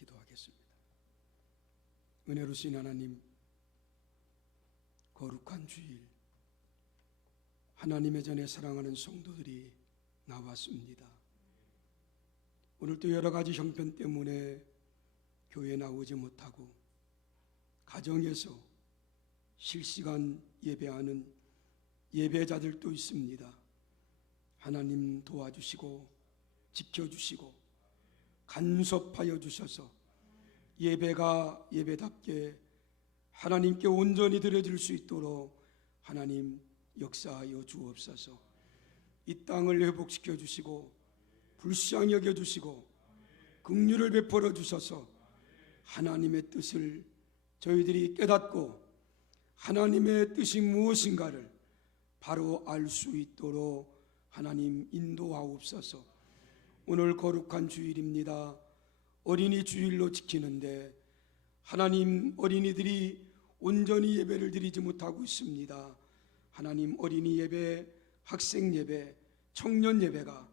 기도하겠습니다. 은혜로우신 하나님, 거룩한 주일, 하나님의 전에 사랑하는 성도들이 나왔습니다. 오늘도 여러 가지 형편 때문에 교회에 나오지 못하고 가정에서 실시간 예배하는 예배자들도 있습니다. 하나님 도와주시고 지켜주시고 간섭하여 주셔서 예배가 예배답게 하나님께 온전히 드려질 수 있도록 하나님 역사하여 주옵소서. 이 땅을 회복시켜 주시고 불쌍히 여겨 주시고 긍휼을 베풀어 주셔서 하나님의 뜻을 저희들이 깨닫고 하나님의 뜻이 무엇인가를 바로 알 수 있도록 하나님 인도하옵소서. 오늘 거룩한 주일입니다. 어린이 주일로 지키는데 하나님, 어린이들이 온전히 예배를 드리지 못하고 있습니다. 하나님, 어린이 예배, 학생 예배, 청년 예배가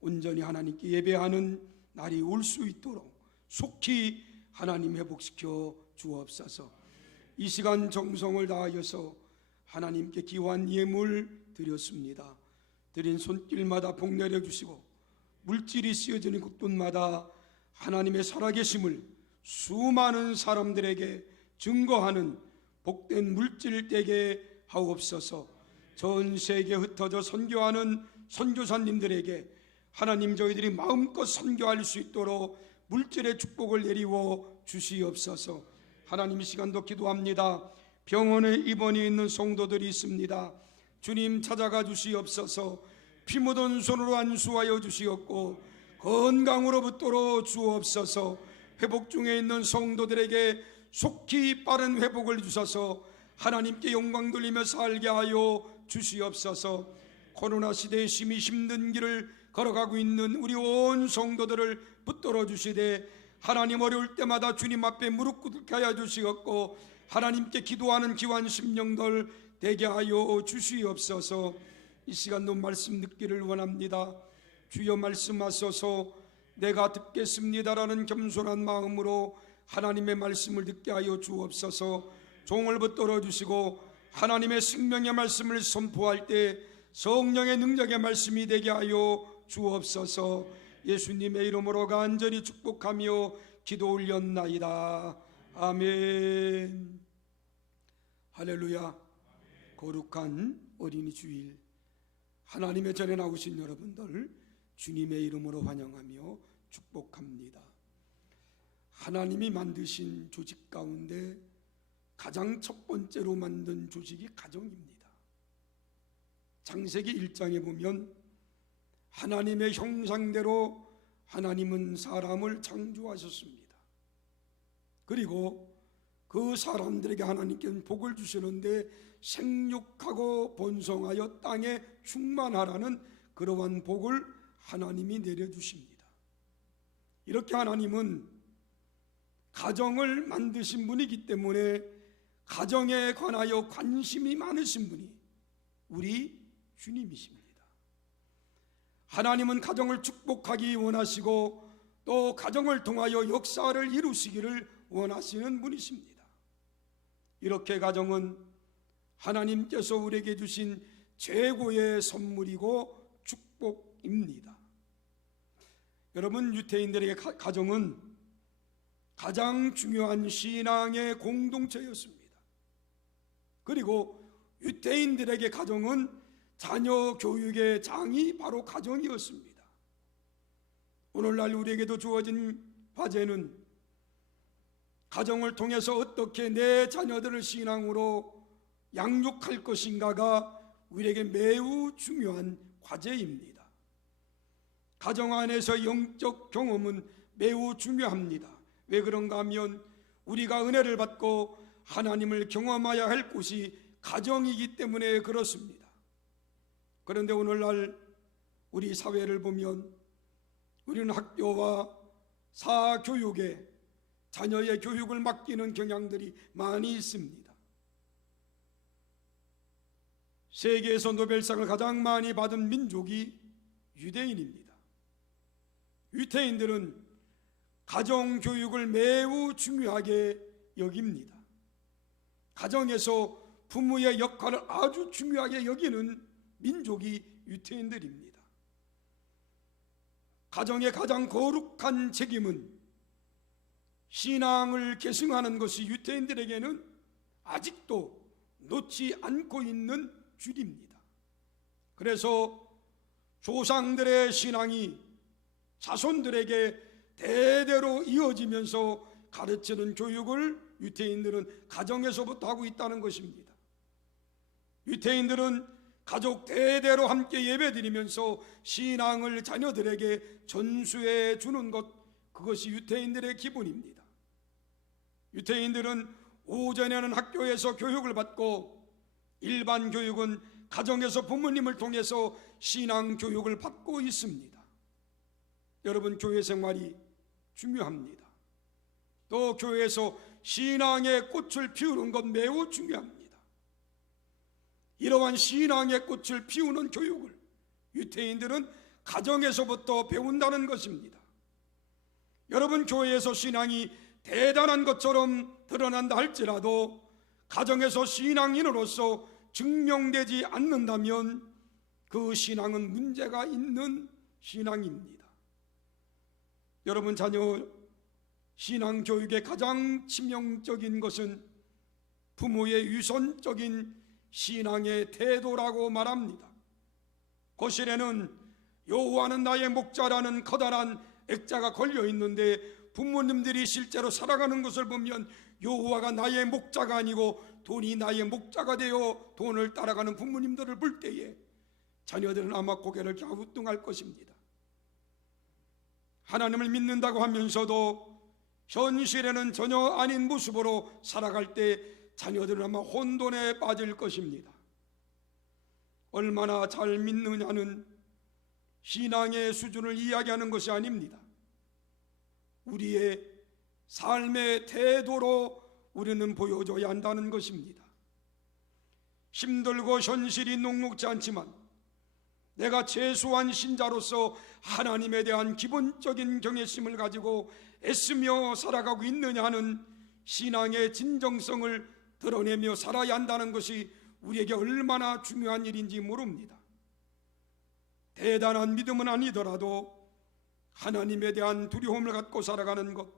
온전히 하나님께 예배하는 날이 올 수 있도록 속히 하나님 회복시켜 주옵소서. 이 시간 정성을 다하여서 하나님께 귀한 예물 드렸습니다. 드린 손길마다 복 내려주시고 물질이 씌어지는 곳곳마다 하나님의 살아계심을 수많은 사람들에게 증거하는 복된 물질 되게 하옵소서. 전 세계에 흩어져 선교하는 선교사님들에게 하나님, 저희들이 마음껏 선교할 수 있도록 물질의 축복을 내리워 주시옵소서. 하나님, 이 시간도 기도합니다. 병원에 입원해 있는 성도들이 있습니다. 주님, 찾아가 주시옵소서. 피 묻은 손으로 안수하여 주시옵고 건강으로 붙들어 주옵소서. 회복 중에 있는 성도들에게 속히 빠른 회복을 주셔서 하나님께 영광 돌리며 살게 하여 주시옵소서. 코로나 시대에 심히 힘든 길을 걸어가고 있는 우리 온 성도들을 붙들어 주시되 하나님, 어려울 때마다 주님 앞에 무릎 꿇게 하여 주시옵고 하나님께 기도하는 귀한 심령들 되게 하여 주시옵소서. 이 시간도 말씀 듣기를 원합니다. 주여 말씀하소서. 내가 듣겠습니다라는 겸손한 마음으로 하나님의 말씀을 듣게 하여 주옵소서. 종을 붙들어 주시고 하나님의 생명의 말씀을 선포할 때 성령의 능력의 말씀이 되게 하여 주옵소서. 예수님의 이름으로 간절히 축복하며 기도 올렸나이다. 아멘. 할렐루야. 거룩한 어린이 주일, 하나님의 전에 나오신 여러분들 주님의 이름으로 환영하며 축복합니다. 하나님이 만드신 조직 가운데 가장 첫 번째로 만든 조직이 가정입니다. 창세기 1장에 보면 하나님의 형상대로 하나님은 사람을 창조하셨습니다. 그리고 그 사람들에게 하나님께는 복을 주시는데 생육하고 번성하여 땅에 충만하라는 그러한 복을 하나님이 내려주십니다. 이렇게 하나님은 가정을 만드신 분이기 때문에 가정에 관하여 관심이 많으신 분이 우리 주님이십니다. 하나님은 가정을 축복하기 원하시고 또 가정을 통하여 역사를 이루시기를 원하시는 분이십니다. 이렇게 가정은 하나님께서 우리에게 주신 최고의 선물이고 축복입니다. 여러분, 유태인들에게 가정은 가장 중요한 신앙의 공동체였습니다. 그리고 유태인들에게 가정은 자녀 교육의 장이 바로 가정이었습니다. 오늘날 우리에게도 주어진 과제는 가정을 통해서 어떻게 내 자녀들을 신앙으로 양육할 것인가가 우리에게 매우 중요한 과제입니다. 가정 안에서 영적 경험은 매우 중요합니다. 왜 그런가 하면 우리가 은혜를 받고 하나님을 경험해야 할 곳이 가정이기 때문에 그렇습니다. 그런데 오늘날 우리 사회를 보면 우리는 학교와 사교육에 자녀의 교육을 맡기는 경향들이 많이 있습니다. 세계에서 노벨상을 가장 많이 받은 민족이 유대인입니다. 유대인들은 가정교육을 매우 중요하게 여깁니다. 가정에서 부모의 역할을 아주 중요하게 여기는 민족이 유태인들입니다. 가정의 가장 거룩한 책임은 신앙을 계승하는 것이 유태인들에게는 아직도 놓지 않고 있는 줄입니다. 그래서 조상들의 신앙이 자손들에게 대대로 이어지면서 가르치는 교육을 유태인들은 가정에서부터 하고 있다는 것입니다. 유태인들은 가족 대대로 함께 예배드리면서 신앙을 자녀들에게 전수해 주는 것, 그것이 유태인들의 기본입니다. 유태인들은 오전에는 학교에서 교육을 받고 일반 교육은 가정에서 부모님을 통해서 신앙 교육을 받고 있습니다. 여러분, 교회 생활이 중요합니다. 또 교회에서 신앙의 꽃을 피우는 것 매우 중요합니다. 이러한 신앙의 꽃을 피우는 교육을 유태인들은 가정에서부터 배운다는 것입니다. 여러분, 교회에서 신앙이 대단한 것처럼 드러난다 할지라도 가정에서 신앙인으로서 증명되지 않는다면 그 신앙은 문제가 있는 신앙입니다. 여러분, 자녀 신앙 교육의 가장 치명적인 것은 부모의 유선적인 신앙의 태도라고 말합니다. 거실에는 여호와는 나의 목자라는 커다란 액자가 걸려 있는데 부모님들이 실제로 살아가는 것을 보면 여호와가 나의 목자가 아니고 돈이 나의 목자가 되어 돈을 따라가는 부모님들을 볼 때에 자녀들은 아마 고개를 갸우뚱할 것입니다. 하나님을 믿는다고 하면서도 현실에는 전혀 아닌 모습으로 살아갈 때 자녀들은 아마 혼돈에 빠질 것입니다. 얼마나 잘 믿느냐는 신앙의 수준을 이야기하는 것이 아닙니다. 우리의 삶의 태도로 우리는 보여줘야 한다는 것입니다. 힘들고 현실이 녹록지 않지만 내가 최소한 신자로서 하나님에 대한 기본적인 경외심을 가지고 애쓰며 살아가고 있느냐 하는 신앙의 진정성을 드러내며 살아야 한다는 것이 우리에게 얼마나 중요한 일인지 모릅니다. 대단한 믿음은 아니더라도 하나님에 대한 두려움을 갖고 살아가는 것,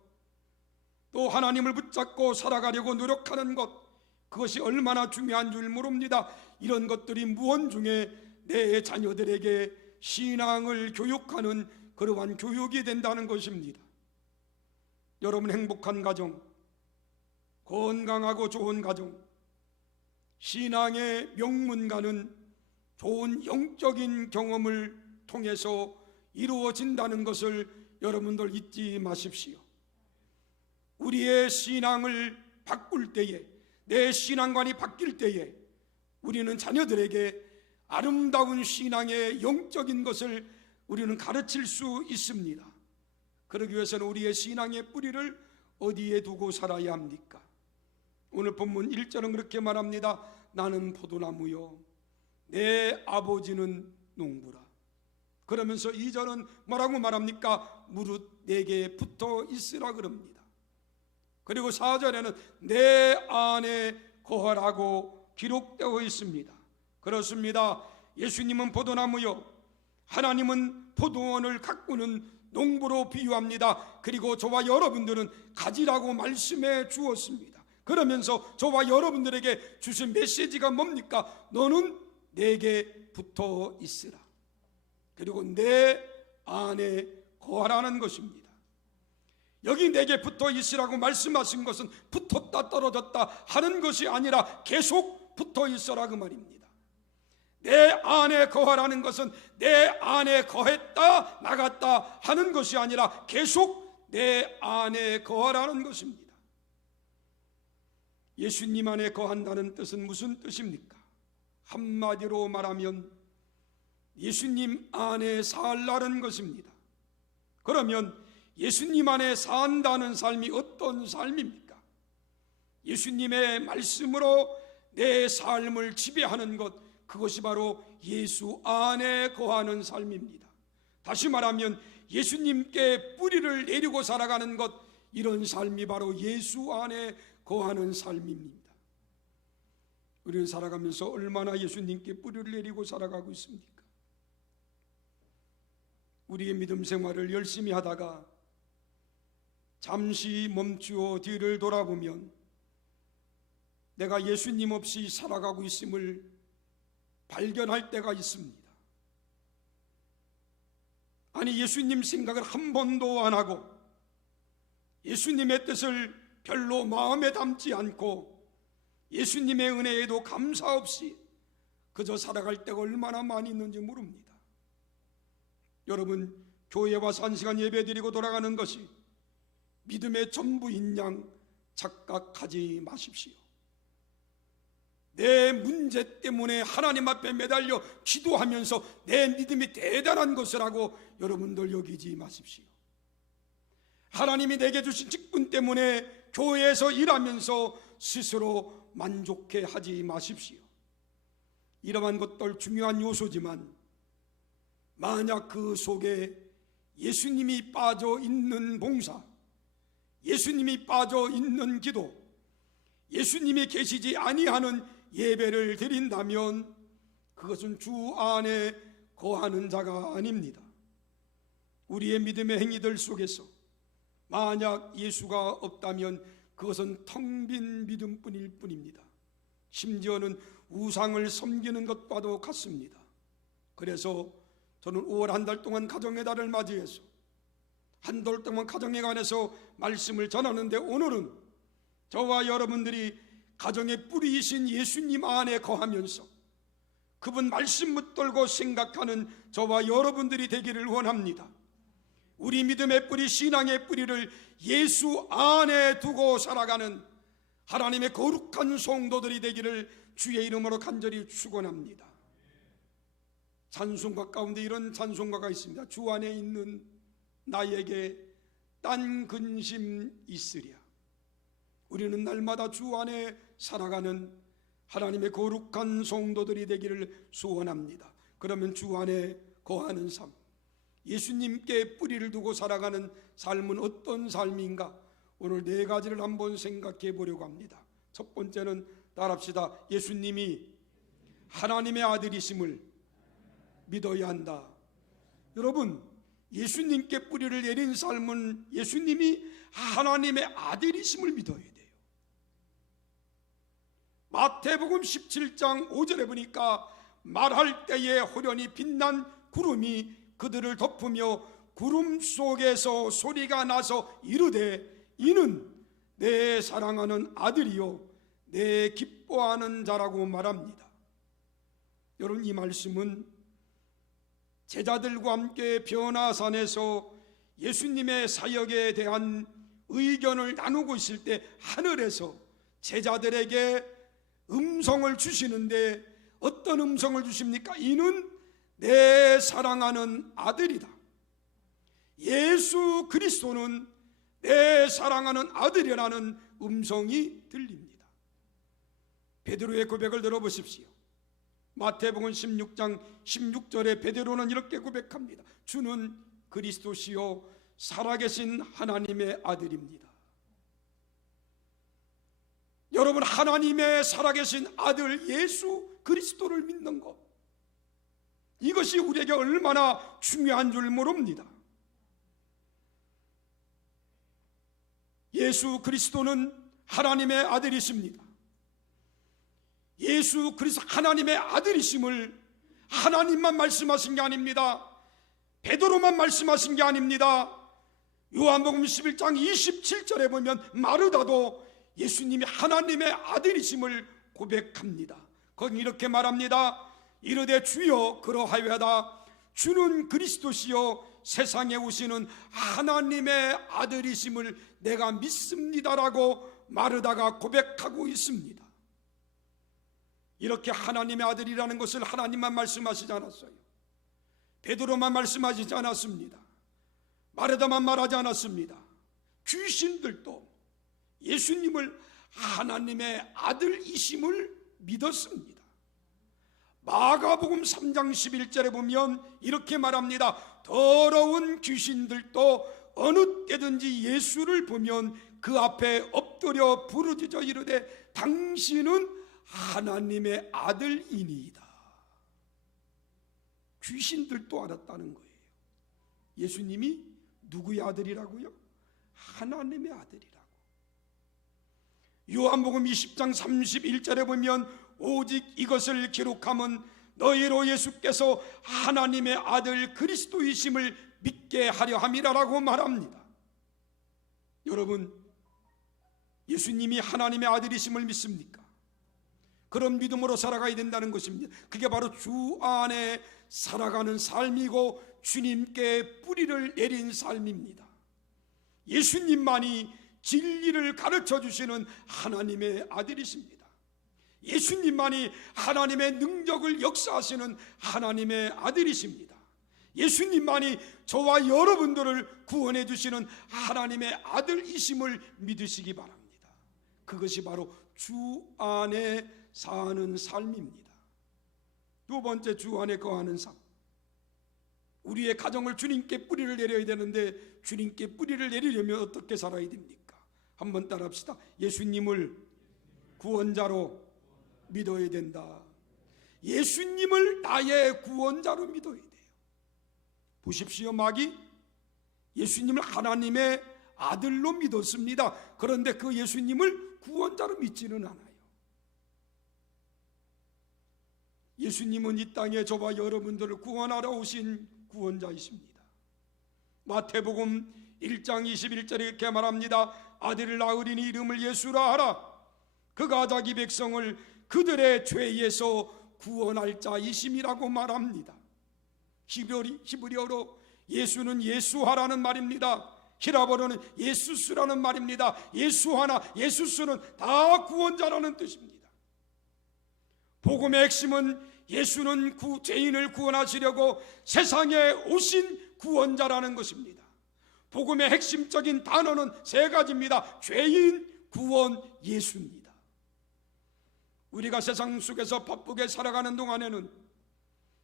또 하나님을 붙잡고 살아가려고 노력하는 것, 그것이 얼마나 중요한 줄 모릅니다. 이런 것들이 무언중에 내 자녀들에게 신앙을 교육하는 그러한 교육이 된다는 것입니다. 여러분, 행복한 가정, 건강하고 좋은 가정, 신앙의 명문가는 좋은 영적인 경험을 통해서 이루어진다는 것을 여러분들 잊지 마십시오. 우리의 신앙을 바꿀 때에, 내 신앙관이 바뀔 때에 우리는 자녀들에게 아름다운 신앙의 영적인 것을 우리는 가르칠 수 있습니다. 그러기 위해서는 우리의 신앙의 뿌리를 어디에 두고 살아야 합니까? 오늘 본문 1절은 그렇게 말합니다. 나는 포도나무요 내 아버지는 농부라. 그러면서 2절은 뭐라고 말합니까? 무릇 내게 붙어 있으라 그럽니다. 그리고 4절에는 내 안에 거하라고 기록되어 있습니다. 그렇습니다. 예수님은 포도나무요, 하나님은 포도원을 가꾸는 농부로 비유합니다. 그리고 저와 여러분들은 가지라고 말씀해 주었습니다. 그러면서 저와 여러분들에게 주신 메시지가 뭡니까? 너는 내게 붙어 있으라. 그리고 내 안에 거하라는 것입니다. 여기 내게 붙어 있으라고 말씀하신 것은 붙었다 떨어졌다 하는 것이 아니라 계속 붙어 있어라 그 말입니다. 내 안에 거하라는 것은 내 안에 거했다 나갔다 하는 것이 아니라 계속 내 안에 거하라는 것입니다. 예수님 안에 거한다는 뜻은 무슨 뜻입니까? 한마디로 말하면 예수님 안에 살라는 것입니다. 그러면 예수님 안에 산다는 삶이 어떤 삶입니까? 예수님의 말씀으로 내 삶을 지배하는 것, 그것이 바로 예수 안에 거하는 삶입니다. 다시 말하면 예수님께 뿌리를 내리고 살아가는 것, 이런 삶이 바로 예수 안에 거하는 삶입니다. 우리는 살아가면서 얼마나 예수님께 뿌리를 내리고 살아가고 있습니까? 우리의 믿음 생활을 열심히 하다가 잠시 멈추어 뒤를 돌아보면 내가 예수님 없이 살아가고 있음을 발견할 때가 있습니다. 아니, 예수님 생각을 한 번도 안 하고 예수님의 뜻을 별로 마음에 담지 않고 예수님의 은혜에도 감사 없이 그저 살아갈 때가 얼마나 많이 있는지 모릅니다. 여러분, 교회 와서 1시간 예배드리고 돌아가는 것이 믿음의 전부인 양 착각하지 마십시오. 내 문제 때문에 하나님 앞에 매달려 기도하면서 내 믿음이 대단한 것을 하고 여러분들 여기지 마십시오. 하나님이 내게 주신 직분 때문에 교회에서 일하면서 스스로 만족해 하지 마십시오. 이러한 것들 중요한 요소지만 만약 그 속에 예수님이 빠져 있는 봉사, 예수님이 빠져 있는 기도, 예수님이 계시지 아니하는 예배를 드린다면 그것은 주 안에 거하는 자가 아닙니다. 우리의 믿음의 행위들 속에서 만약 예수가 없다면 그것은 텅 빈 믿음뿐일 뿐입니다. 심지어는 우상을 섬기는 것과도 같습니다. 그래서 저는 5월 한 달 동안 가정의 달을 맞이해서 한 달 동안 가정에 관해서 말씀을 전하는데, 오늘은 저와 여러분들이 가정의 뿌리이신 예수님 안에 거하면서 그분 말씀 붙들고 생각하는 저와 여러분들이 되기를 원합니다. 우리 믿음의 뿌리, 신앙의 뿌리를 예수 안에 두고 살아가는 하나님의 거룩한 성도들이 되기를 주의 이름으로 간절히 축원합니다. 찬송가 가운데 이런 찬송가가 있습니다. 주 안에 있는 나에게 딴 근심 있으랴. 우리는 날마다 주 안에 살아가는 하나님의 거룩한 성도들이 되기를 소원합니다. 그러면 주 안에 거하는 삶, 예수님께 뿌리를 두고 살아가는 삶은 어떤 삶인가? 오늘 4가지를 한번 생각해 보려고 합니다. 첫 번째는 따라합시다. 예수님이 하나님의 아들이심을 믿어야 한다. 여러분, 예수님께 뿌리를 내린 삶은 예수님이 하나님의 아들이심을 믿어야 돼요. 마태복음 17장 5절에 보니까 말할 때에 호련히 빛난 구름이 그들을 덮으며 구름 속에서 소리가 나서 이르되 이는 내 사랑하는 아들이요 내 기뻐하는 자라고 말합니다. 여러분, 이 말씀은 제자들과 함께 변화산에서 예수님의 사역에 대한 의견을 나누고 있을 때 하늘에서 제자들에게 음성을 주시는데 어떤 음성을 주십니까? 이는 내 사랑하는 아들이다. 예수 그리스도는 내 사랑하는 아들이라는 음성이 들립니다. 베드로의 고백을 들어보십시오. 마태복음 16장 16절에 베드로는 이렇게 고백합니다. 주는 그리스도시요 살아계신 하나님의 아들입니다. 여러분, 하나님의 살아계신 아들 예수 그리스도를 믿는 것, 이것이 우리에게 얼마나 중요한 줄 모릅니다. 예수 그리스도는 하나님의 아들이십니다. 예수 그리스도 하나님의 아들이심을 하나님만 말씀하신 게 아닙니다. 베드로만 말씀하신 게 아닙니다. 요한복음 11장 27절에 보면 마르다도 예수님이 하나님의 아들이심을 고백합니다. 거기 이렇게 말합니다. 이르되 주여 그러하여다. 주는 그리스도시요 세상에 오시는 하나님의 아들이심을 내가 믿습니다라고 마르다가 고백하고 있습니다. 이렇게 하나님의 아들이라는 것을 하나님만 말씀하시지 않았어요. 베드로만 말씀하시지 않았습니다. 마르다만 말하지 않았습니다. 귀신들도 예수님을 하나님의 아들이심을 믿었습니다. 마가복음 3장 11절에 보면 이렇게 말합니다. 더러운 귀신들도 어느 때든지 예수를 보면 그 앞에 엎드려 부르짖어 이르되 당신은 하나님의 아들이니이다. 귀신들도 알았다는 거예요. 예수님이 누구의 아들이라고요? 하나님의 아들이라고. 요한복음 20장 31절에 보면 오직 이것을 기록함은 너희로 예수께서 하나님의 아들 그리스도이심을 믿게 하려 함이라라고 말합니다. 여러분, 예수님이 하나님의 아들이심을 믿습니까? 그런 믿음으로 살아가야 된다는 것입니다. 그게 바로 주 안에 살아가는 삶이고 주님께 뿌리를 내린 삶입니다. 예수님만이 진리를 가르쳐 주시는 하나님의 아들이십니다. 예수님만이 하나님의 능력을 역사하시는 하나님의 아들이십니다. 예수님만이 저와 여러분들을 구원해 주시는 하나님의 아들이심을 믿으시기 바랍니다. 그것이 바로 주 안에 사는 삶입니다. 두 번째, 주 안에 거하는 삶. 우리의 가정을 주님께 뿌리를 내려야 되는데 주님께 뿌리를 내리려면 어떻게 살아야 됩니까? 한번 따라합시다. 예수님을 구원자로 믿어야 된다. 예수님을 나의 구원자로 믿어야 돼요. 보십시오. 마귀 예수님을 하나님의 아들로 믿었습니다. 그런데 그 예수님을 구원자로 믿지는 않아요. 예수님은 이 땅에 저와 여러분들을 구원하러 오신 구원자이십니다. 마태복음 1장 21절에 이렇게 말합니다. 아들을 낳으리니 이름을 예수라 하라. 그가 자기 백성을 그들의 죄에서 구원할 자이심이라고 말합니다. 히브리어로 예수는 예수하라는 말입니다. 히라버로는 예수스라는 말입니다. 예수하나 예수스는 다 구원자라는 뜻입니다. 복음의 핵심은 예수는 죄인을 구원하시려고 세상에 오신 구원자라는 것입니다. 복음의 핵심적인 단어는 세 가지입니다. 죄인, 구원, 예수입니다. 우리가 세상 속에서 바쁘게 살아가는 동안에는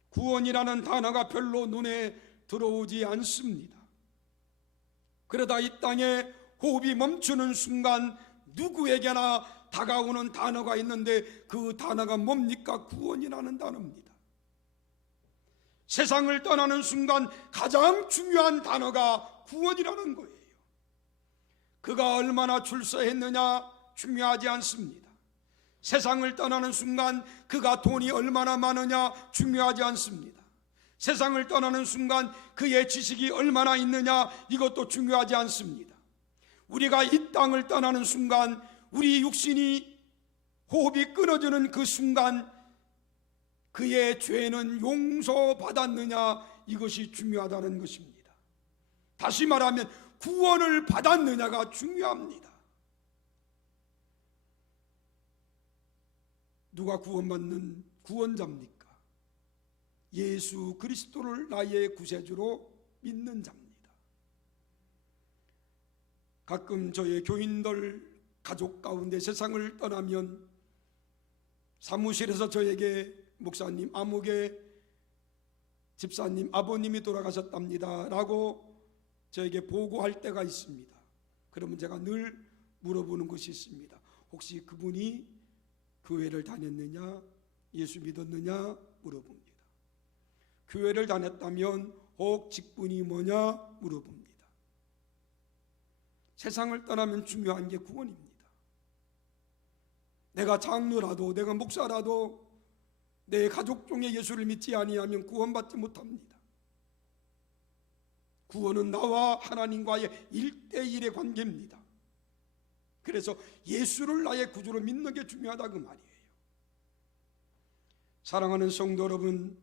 구원이라는 단어가 별로 눈에 들어오지 않습니다. 그러다 이 땅에 호흡이 멈추는 순간 누구에게나 다가오는 단어가 있는데 그 단어가 뭡니까? 구원이라는 단어입니다. 세상을 떠나는 순간 가장 중요한 단어가 구원이라는 거예요. 그가 얼마나 출세했느냐 중요하지 않습니다. 세상을 떠나는 순간 그가 돈이 얼마나 많으냐 중요하지 않습니다. 세상을 떠나는 순간 그의 지식이 얼마나 있느냐 이것도 중요하지 않습니다. 우리가 이 땅을 떠나는 순간 우리 육신이 호흡이 끊어지는 그 순간 그의 죄는 용서받았느냐 이것이 중요하다는 것입니다. 다시 말하면 구원을 받았느냐가 중요합니다. 누가 구원받는 구원자입니까? 예수 그리스도를 나의 구세주로 믿는 자입니다. 가끔 저의 교인들 가족 가운데 세상을 떠나면 사무실에서 저에게 목사님, 아무개 집사님, 아버님이 돌아가셨답니다 라고 저에게 보고할 때가 있습니다. 그러면 제가 늘 물어보는 것이 있습니다. 혹시 그분이 교회를 다녔느냐, 예수 믿었느냐 물어봅니다. 교회를 다녔다면 혹 직분이 뭐냐 물어봅니다. 세상을 떠나면 중요한 게 구원입니다. 내가 장로라도 내가 목사라도 내 가족 중에 예수를 믿지 아니하면 구원받지 못합니다. 구원은 나와 하나님과의 1:1의 관계입니다. 그래서 예수를 나의 구주로 믿는 게 중요하다 그 말이에요. 사랑하는 성도 여러분,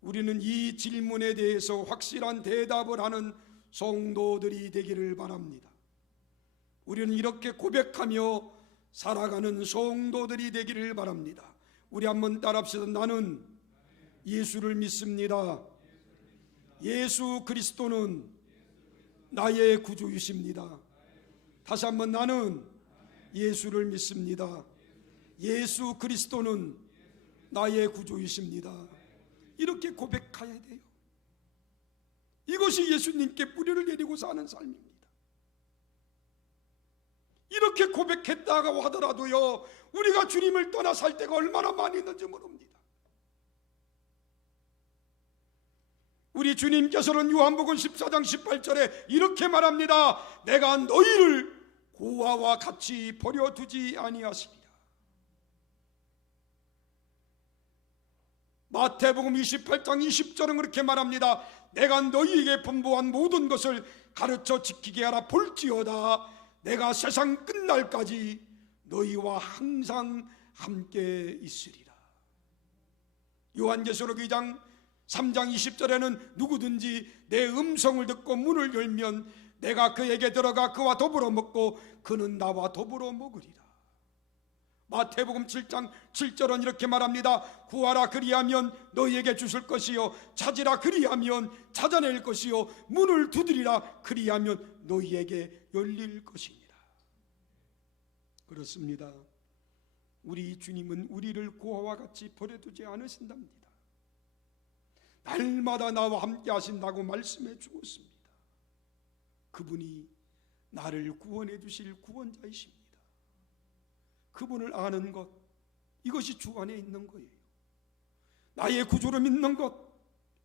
우리는 이 질문에 대해서 확실한 대답을 하는 성도들이 되기를 바랍니다. 우리는 이렇게 고백하며 살아가는 성도들이 되기를 바랍니다. 우리 한번 따라합시다. 나는 예수를 믿습니다. 예수 그리스도는 나의 구주이십니다. 다시 한번 나는 예수를 믿습니다. 예수 그리스도는 나의 구주이십니다. 이렇게 고백해야 돼요. 이것이 예수님께 뿌리를 내리고 사는 삶입니다. 이렇게 고백했다고 하더라도요, 우리가 주님을 떠나 살 때가 얼마나 많이 있는지 모릅니다. 우리 주님께서는 요한복음 14장 18절에 이렇게 말합니다. 내가 너희를 고아와 같이 버려두지 아니하시리라. 마태복음 28장 20절은 그렇게 말합니다. 내가 너희에게 분부한 모든 것을 가르쳐 지키게 하라. 볼지어다 내가 세상 끝날까지 너희와 항상 함께 있으리라. 요한계시록 2장 3장 20절에는 누구든지 내 음성을 듣고 문을 열면 내가 그에게 들어가 그와 더불어 먹고 그는 나와 더불어 먹으리라. 마태복음 7장 7절은 이렇게 말합니다. 구하라 그리하면 너희에게 주실 것이요, 찾으라 그리하면 찾아낼 것이요, 문을 두드리라 그리하면 너희에게 열릴 것이니라. 그렇습니다. 우리 주님은 우리를 고아와 같이 버려두지 않으신답니다. 날마다 나와 함께 하신다고 말씀해 주었습니다. 그분이 나를 구원해 주실 구원자이십니다. 그분을 아는 것, 이것이 주 안에 있는 거예요. 나의 구주를 믿는 것,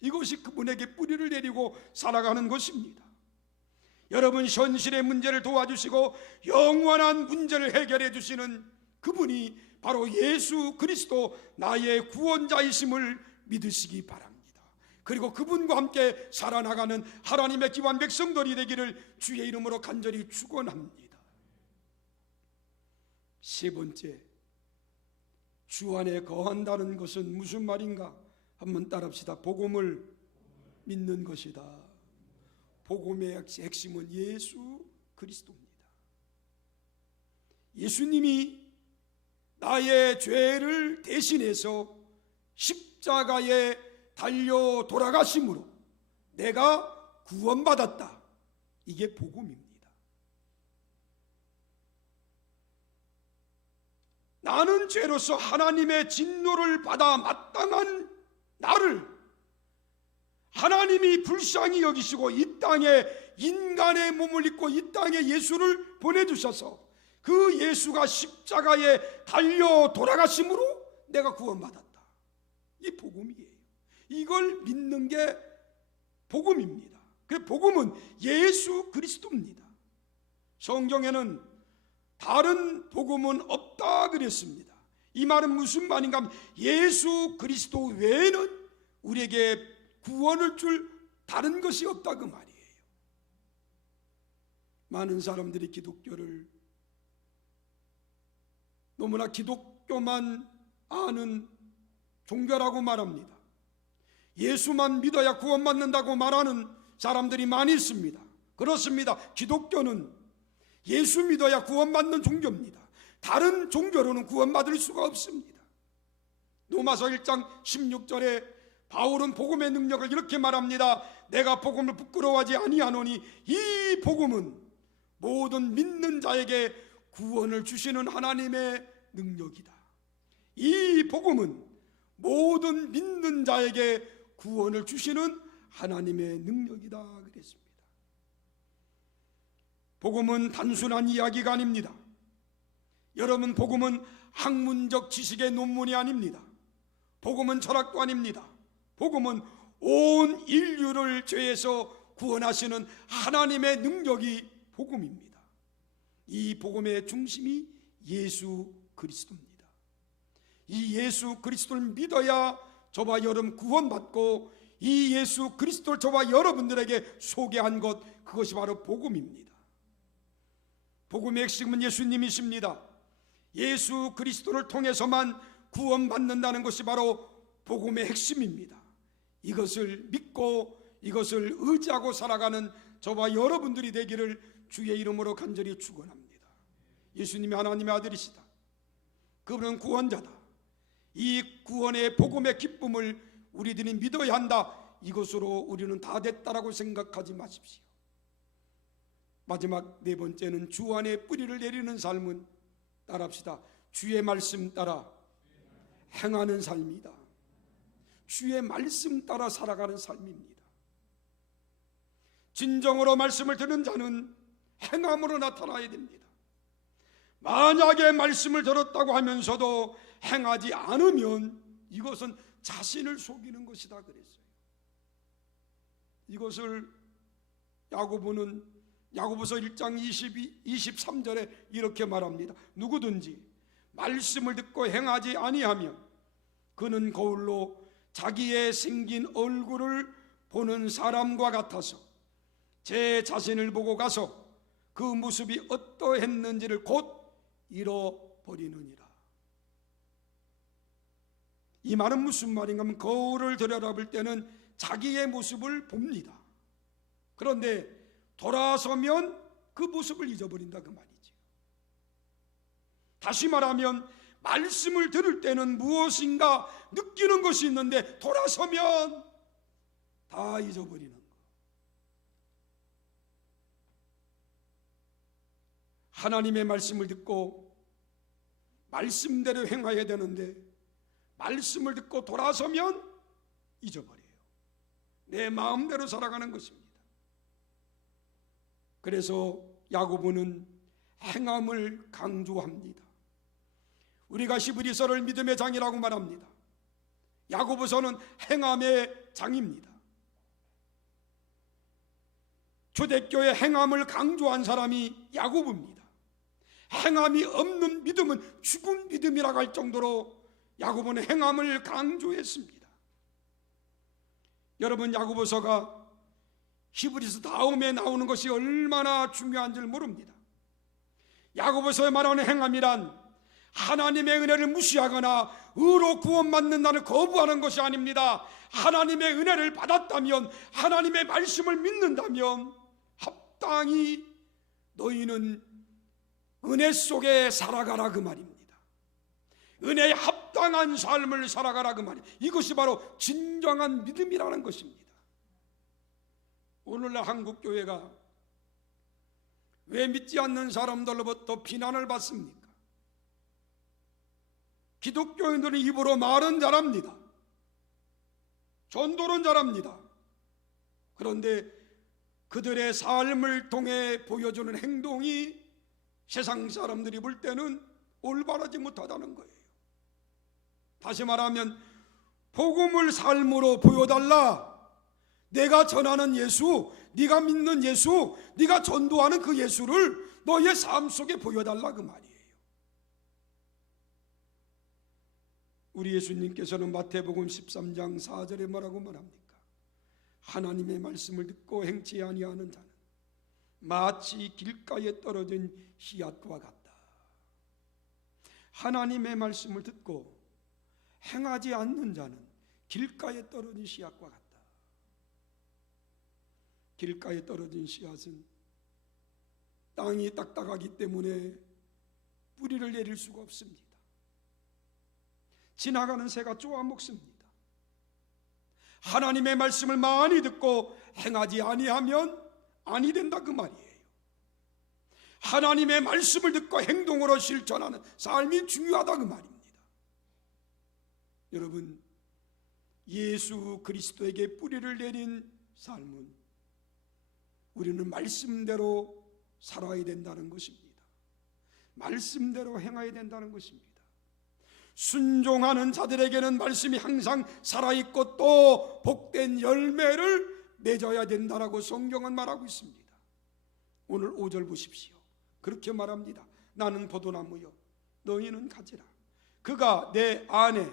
이것이 그분에게 뿌리를 내리고 살아가는 것입니다. 여러분, 현실의 문제를 도와주시고 영원한 문제를 해결해 주시는 그분이 바로 예수 그리스도 나의 구원자이심을 믿으시기 바랍니다. 그리고 그분과 함께 살아나가는 하나님의 귀한 백성들이 되기를 주의 이름으로 간절히 축원합니다. 세 번째, 주 안에 거한다는 것은 무슨 말인가? 한번 따라합시다. 복음을 믿는 것이다. 복음의 핵심은 예수 그리스도입니다. 예수님이 나의 죄를 대신해서 십자가에 달려 돌아가심으로 내가 구원받았다. 이게 복음입니다. 나는 죄로서 하나님의 진노를 받아 마땅한 나를 하나님이 불쌍히 여기시고 이 땅에 인간의 몸을 입고 이 땅에 예수를 보내주셔서 그 예수가 십자가에 달려 돌아가심으로 내가 구원받았다. 이 복음이에요. 이걸 믿는 게 복음입니다. 그 복음은 예수 그리스도입니다. 성경에는 다른 복음은 없다 그랬습니다. 이 말은 무슨 말인가 하면 예수 그리스도 외에는 우리에게 구원을 줄 다른 것이 없다 그 말이에요. 많은 사람들이 기독교를 너무나 기독교만 아는 종교라고 말합니다. 예수만 믿어야 구원받는다고 말하는 사람들이 많이 있습니다. 그렇습니다. 기독교는 예수 믿어야 구원받는 종교입니다. 다른 종교로는 구원받을 수가 없습니다. 로마서 1장 16절에 바울은 복음의 능력을 이렇게 말합니다. 내가 복음을 부끄러워하지 아니하노니 이 복음은 모든 믿는 자에게 구원을 주시는 하나님의 능력이다. 이 복음은 모든 믿는 자에게 구원을 주시는 하나님의 능력이다 그랬습니다. 복음은 단순한 이야기가 아닙니다. 여러분, 복음은 학문적 지식의 논문이 아닙니다. 복음은 철학도 아닙니다. 복음은 온 인류를 죄에서 구원하시는 하나님의 능력이 복음입니다. 이 복음의 중심이 예수 그리스도입니다. 이 예수 그리스도를 믿어야 저와 여러분 구원받고 이 예수 그리스도를 저와 여러분들에게 소개한 것, 그것이 바로 복음입니다. 복음의 핵심은 예수님이십니다. 예수 그리스도를 통해서만 구원받는다는 것이 바로 복음의 핵심입니다. 이것을 믿고 이것을 의지하고 살아가는 저와 여러분들이 되기를 주의 이름으로 간절히 축원합니다. 예수님이 하나님의 아들이시다. 그분은 구원자다. 이 구원의 복음의 기쁨을 우리들이 믿어야 한다. 이것으로 우리는 다 됐다라고 생각하지 마십시오. 마지막 네 번째는 주 안에 뿌리를 내리는 삶은 따라합시다. 주의 말씀 따라 행하는 삶이다. 주의 말씀 따라 살아가는 삶입니다. 진정으로 말씀을 듣는 자는 행함으로 나타나야 됩니다. 만약에 말씀을 들었다고 하면서도 행하지 않으면 이것은 자신을 속이는 것이다 그랬어요. 이것을 야고보는 야고보서 1장 23절에 이렇게 말합니다. 누구든지 말씀을 듣고 행하지 아니하면 그는 거울로 자기의 생긴 얼굴을 보는 사람과 같아서 제 자신을 보고 가서 그 모습이 어떠했는지를 곧 잃어버리느니라. 이 말은 무슨 말인가 하면 거울을 들여다볼 때는 자기의 모습을 봅니다. 그런데 돌아서면 그 모습을 잊어버린다 그 말이죠. 다시 말하면 말씀을 들을 때는 무엇인가 느끼는 것이 있는데 돌아서면 다 잊어버리는 것. 하나님의 말씀을 듣고 말씀대로 행해야 되는데 말씀을 듣고 돌아서면 잊어버려요. 내 마음대로 살아가는 것입니다. 그래서 야고보는 행함을 강조합니다. 우리가 히브리서를 믿음의 장이라고 말합니다. 야고보서는 행함의 장입니다. 초대교회 행함을 강조한 사람이 야고보입니다. 행함이 없는 믿음은 죽은 믿음이라고 할 정도로 야고보는 행함을 강조했습니다. 여러분, 야고보서가 히브리서 다음에 나오는 것이 얼마나 중요한 줄 모릅니다. 야고보서에 말하는 행함이란 하나님의 은혜를 무시하거나 의로 구원받는다는 거부하는 것이 아닙니다. 하나님의 은혜를 받았다면, 하나님의 말씀을 믿는다면 합당히 너희는 은혜 속에 살아가라 그 말입니다. 은혜에 합당한 삶을 살아가라 그 말입니다. 이것이 바로 진정한 믿음이라는 것입니다. 오늘날 한국교회가 왜 믿지 않는 사람들로부터 비난을 받습니까? 기독교인들은 입으로 말은 잘합니다. 전도는 잘합니다. 그런데 그들의 삶을 통해 보여주는 행동이 세상 사람들이 볼 때는 올바르지 못하다는 거예요. 다시 말하면 복음을 삶으로 보여달라. 내가 전하는 예수, 네가 믿는 예수, 네가 전도하는 그 예수를 너의 삶 속에 보여달라 그 말이에요. 우리 예수님께서는 마태복음 13장 4절에 뭐라고 말합니까? 하나님의 말씀을 듣고 행치 아니하는 자는 마치 길가에 떨어진 씨앗과 같다. 하나님의 말씀을 듣고 행하지 않는 자는 길가에 떨어진 씨앗과 같다. 길가에 떨어진 씨앗은 땅이 딱딱하기 때문에 뿌리를 내릴 수가 없습니다. 지나가는 새가 쪼아 먹습니다. 하나님의 말씀을 많이 듣고 행하지 아니하면 아니 된다 그 말이에요. 하나님의 말씀을 듣고 행동으로 실천하는 삶이 중요하다 그 말입니다. 여러분, 예수 그리스도에게 뿌리를 내린 삶은 우리는 말씀대로 살아야 된다는 것입니다. 말씀대로 행해야 된다는 것입니다. 순종하는 자들에게는 말씀이 항상 살아있고 또 복된 열매를 맺어야 된다라고 성경은 말하고 있습니다. 오늘 5절 보십시오. 그렇게 말합니다. 나는 포도나무요 너희는 가지라. 그가 내 안에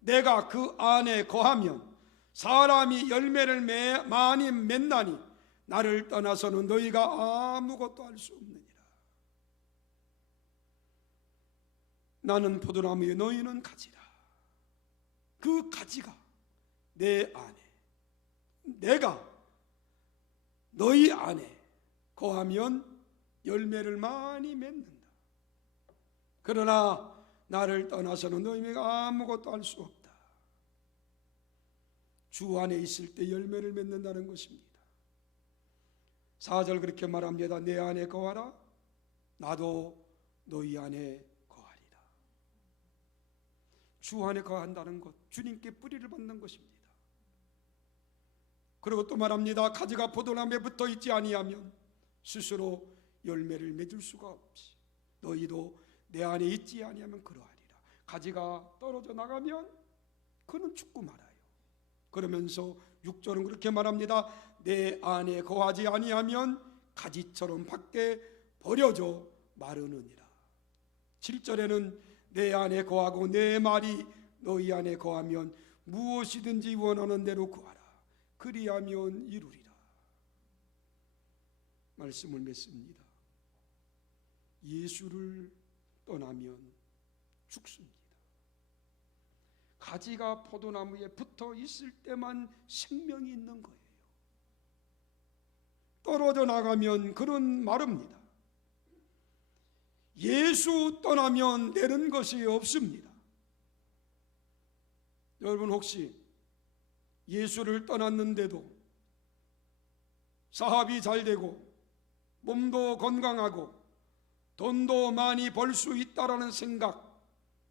내가 그 안에 거하면 사람이 열매를 많이 맺나니 나를 떠나서는 너희가 아무것도 할 수 없느니라. 나는 포도나무에 너희는 가지라. 그 가지가 내 안에, 내가 너희 안에 거하면 열매를 많이 맺는다. 그러나 나를 떠나서는 너희가 아무것도 할 수 없다. 주 안에 있을 때 열매를 맺는다는 것입니다. 4절 그렇게 말합니다. 내 안에 거하라. 나도 너희 안에 거하리라. 주 안에 거한다는 것, 주님께 뿌리를 받는 것입니다. 그리고 또 말합니다. 가지가 포도나무에 붙어 있지 아니하면 스스로 열매를 맺을 수가 없지. 너희도 내 안에 있지 아니하면 그러하리라. 가지가 떨어져 나가면 그는 죽고 말아요. 그러면서 6절은 그렇게 말합니다. 내 안에 거하지 아니하면 가지처럼 밖에 버려져 마르느니라. 7절에는 내 안에 거하고 내 말이 너희 안에 거하면 무엇이든지 원하는 대로 구하라. 그리하면 이루리라. 말씀을 맺습니다. 예수를 떠나면 죽습니다. 가지가 포도나무에 붙어 있을 때만 생명이 있는 거예요. 떨어져 나가면 그는 마릅니다. 예수 떠나면 내는 것이 없습니다. 여러분 혹시 예수를 떠났는데도 사업이 잘 되고 몸도 건강하고 돈도 많이 벌 수 있다라는 생각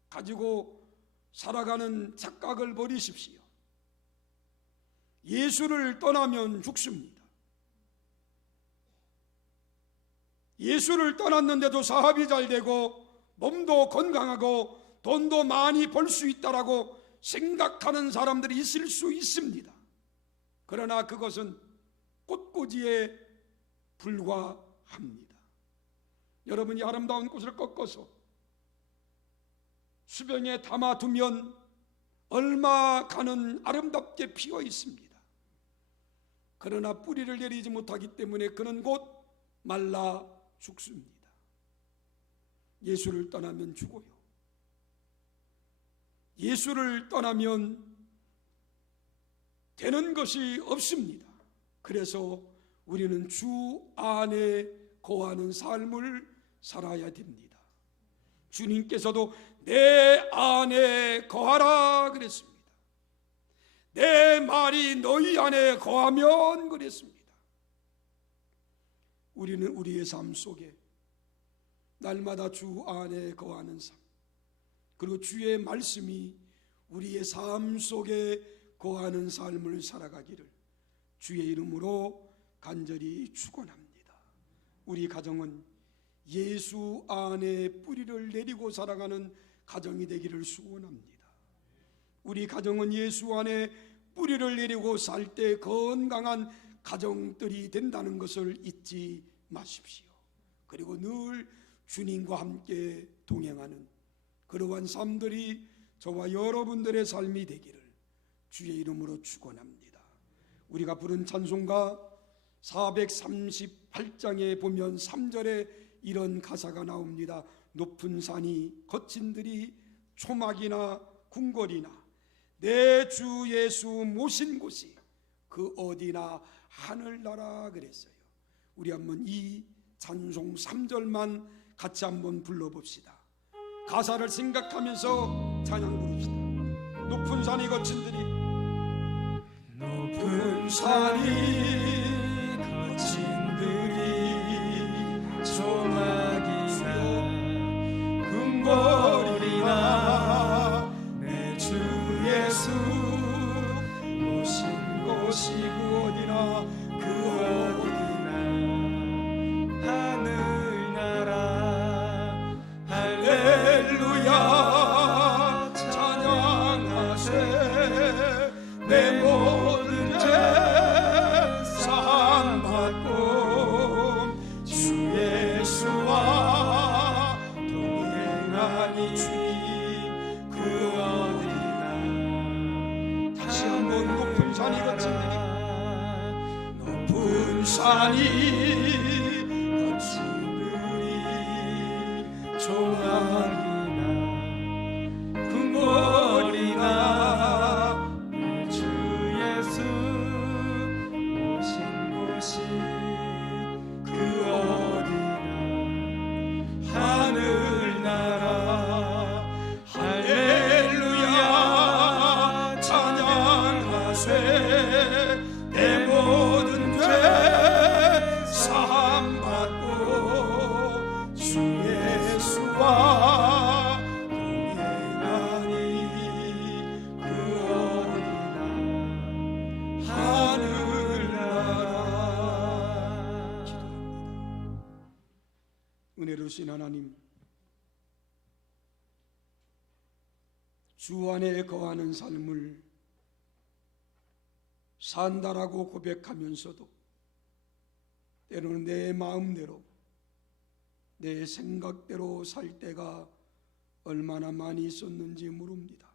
가지고 살아가는 착각을 버리십시오. 예수를 떠나면 죽습니다. 예수를 떠났는데도 사업이 잘 되고 몸도 건강하고 돈도 많이 벌 수 있다라고 생각하는 사람들이 있을 수 있습니다. 그러나 그것은 꽃꽂이에 불과합니다. 여러분이 아름다운 꽃을 꺾어서 수병에 담아두면 얼마 가는 아름답게 피어 있습니다. 그러나 뿌리를 내리지 못하기 때문에 그는 곧 말라 죽습니다. 예수를 떠나면 죽어요. 예수를 떠나면 되는 것이 없습니다. 그래서 우리는 주 안에 거하는 삶을 살아야 됩니다. 주님께서도 내 안에 거하라 그랬습니다. 내 말이 너희 안에 거하면 그랬습니다. 우리는 우리의 삶 속에 날마다 주 안에 거하는 삶, 그리고 주의 말씀이 우리의 삶 속에 거하는 삶을 살아가기를 주의 이름으로 간절히 축원합니다. 우리 가정은 예수 안에 뿌리를 내리고 살아가는 가정이 되기를 소원합니다. 우리 가정은 예수 안에 뿌리를 내리고 살 때 건강한 가정들이 된다는 것을 잊지 마십시오. 그리고 늘 주님과 함께 동행하는 그러한 삶들이 저와 여러분들의 삶이 되기를 주의 이름으로 축원합니다. 우리가 부른 찬송가 438장에 보면 3절에 이런 가사가 나옵니다. 높은 산이 거친 들이 초막이나 궁궐이나 내 주 예수 모신 곳이 그 어디나 하늘나라 그랬어요. 우리 한번 이 찬송 3절만 같이 한번 불러봅시다. 가사를 생각하면서 찬양 부릅시다. 높은 산이 거친 들이, 높은 산이 거친 들이 초막이나 궁궐이나 내 주 예수 모신 곳이 그 어디나 그 어디나 하늘나라 할렐루야 찬양하세 내 모든 죄 사함받고 주 예수와 동행하니 주님 그 어디나 다시 한번 높은 산이 거친 들이 높은 산이 거친 들이 초막이나 궁궐이나 내 주 예수 모신 곳이 그 어디나 하늘나라 할렐루야 찬양하세 내 모든 죄 은혜로우신 하나님, 주 안에 거하는 삶을 산다라고 고백하면서도 때로는 내 마음대로, 내 생각대로 살 때가 얼마나 많이 있었는지 모릅니다.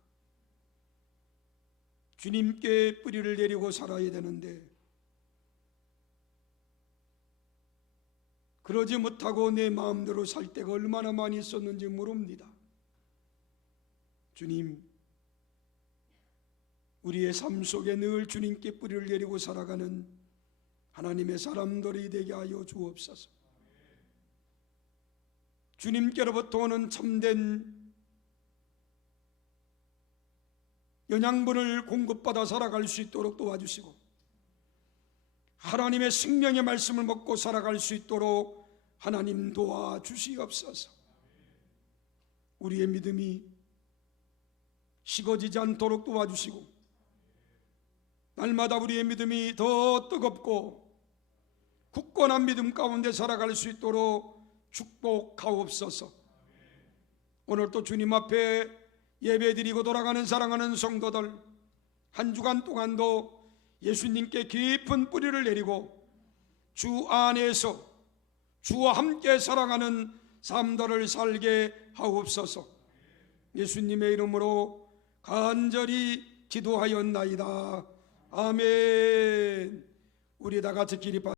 주님께 뿌리를 내리고 살아야 되는데 그러지 못하고 내 마음대로 살 때가 얼마나 많이 있었는지 모릅니다. 주님, 우리의 삶 속에 늘 주님께 뿌리를 내리고 살아가는 하나님의 사람들이 되게 하여 주옵소서. 주님께로부터 오는 참된 영양분을 공급받아 살아갈 수 있도록 도와주시고, 하나님의 생명의 말씀을 먹고 살아갈 수 있도록 하나님 도와주시옵소서. 우리의 믿음이 식어지지 않도록 도와주시고, 날마다 우리의 믿음이 더 뜨겁고 굳건한 믿음 가운데 살아갈 수 있도록 축복하옵소서. 오늘 또 주님 앞에 예배드리고 돌아가는 사랑하는 성도들, 한 주간 동안도 예수님께 깊은 뿌리를 내리고 주 안에서 주와 함께 살아가는 삶들을 살게 하옵소서. 예수님의 이름으로 간절히 기도하였나이다. 아멘. 우리 다 같이 기립하시고